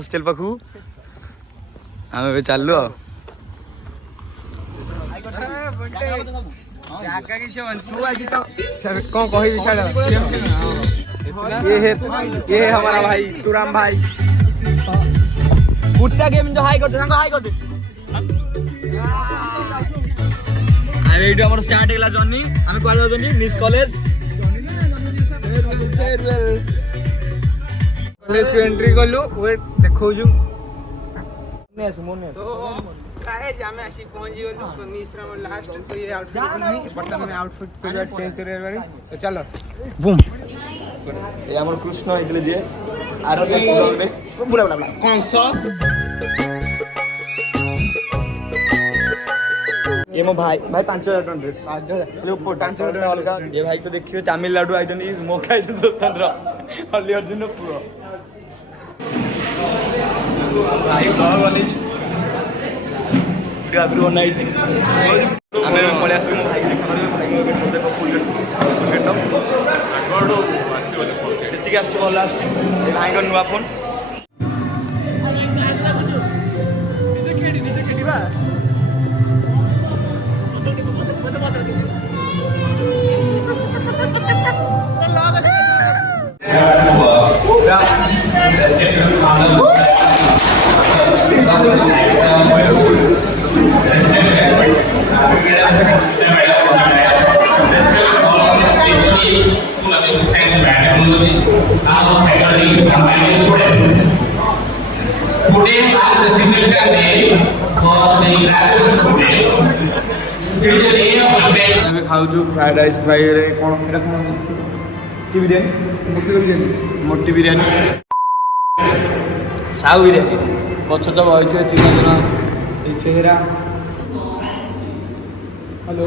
hostel पाखु आम चलु कौन कही ये हमारा भाई तुराम भाई कुर्ता गेम जो हाई कर दे अरे ये हमर स्टार्ट हैला जर्नी हम कोन जाउछनी मिस कॉलेज कॉलेज को एंट्री करलु वेट देखौ छु तो काहे जे हमें आसी पहुंच गेलु तो निश्रा में लास्ट तो ये आउटफिट नहीं बटन में आउटफिट को चेंज करे बारे तो चलो बूम ये हमर कृष्ण इतले जे आरो ब्लॉग में पूरा बना कौन सा ये मो भाई 5000 टन ड्रेस 5000 टन अलगा ये भाई तो देखियो तमिलनाडु आइदनी मो खाइ स्वतंत्र अल्ली अर्जुन पुरो भाई ब्लॉग वाली वीडियो आगु बनाई छी हमें पळे आसी मो भाई देखो भाई देखो फुल गेट गडो आसी वाले फोन एतिक आसी बोला ए भाई को नुवा फोन निजे खेडी बा खाऊ फ्राइड राइस फ्राई कौन बिरियानी मोटी बिरियानी साउ बिरियानी पछ तो बही चिन्ह चेहरा हेलो